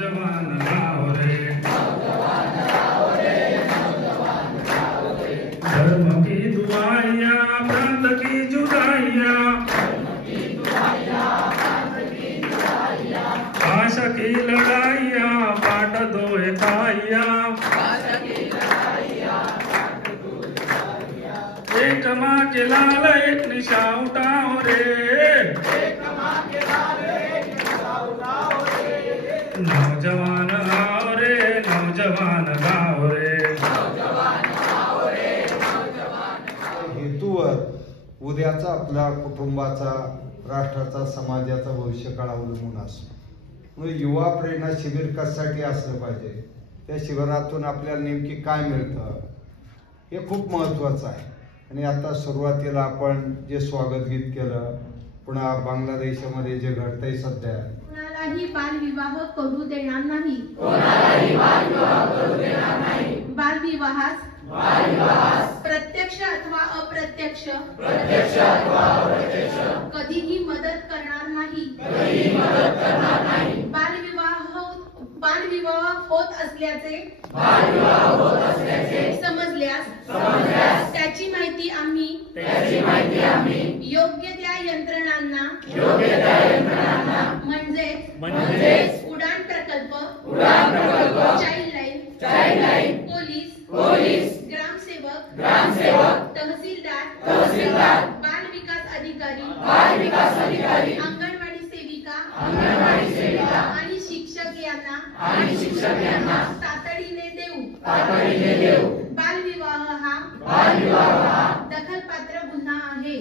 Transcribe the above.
नौजवान गाओ रे, धर्म की दुआइया प्रांत की जुदाइया, भाषा की लड़ाइया बाट दो इकाइया, एक माँ के लाल एक निशा उठाओ रे, नौजवान गाओ रे, नौजवान गाओ रे। हेतूवर उद्याचा आपल्या कुटुंबाचा, राष्ट्राचा, समाजाचा भविष्यकाळ अवलंबून असतो. म्हणून युवा प्रेरणा शिबिर कशासाठी असलं पाहिजे, त्या शिबिरातून आपल्याला नेमकी काय मिळतं हे खूप महत्त्वाचं आहे. आणि आता सुरुवातीला आपण जे स्वागत गीत केलं, पुन्हा बांगलादेशामध्ये जे घडतंय सध्या, कोणालाही बालविवाह करू देणार नाही, बालविवाहास प्रत्यक्ष अथवा अप्रत्यक्ष कधीही मदत करणार नाही. बालविवाह होत असल्याचे समजल्यास त्याची माहिती आम्ही योग्य त्या यंत्रणांना म्हणजेच उडान प्रकल्प, चाइल्डलाइन, पोलीस, ग्रामसेवक, तहसीलदार, बाल विकास अधिकारी, अंगणवाडी सेविका आणि शिक्षक यांना तातडीने देऊ. बालविवाह हा दखलपात्र गुन्हा आहे.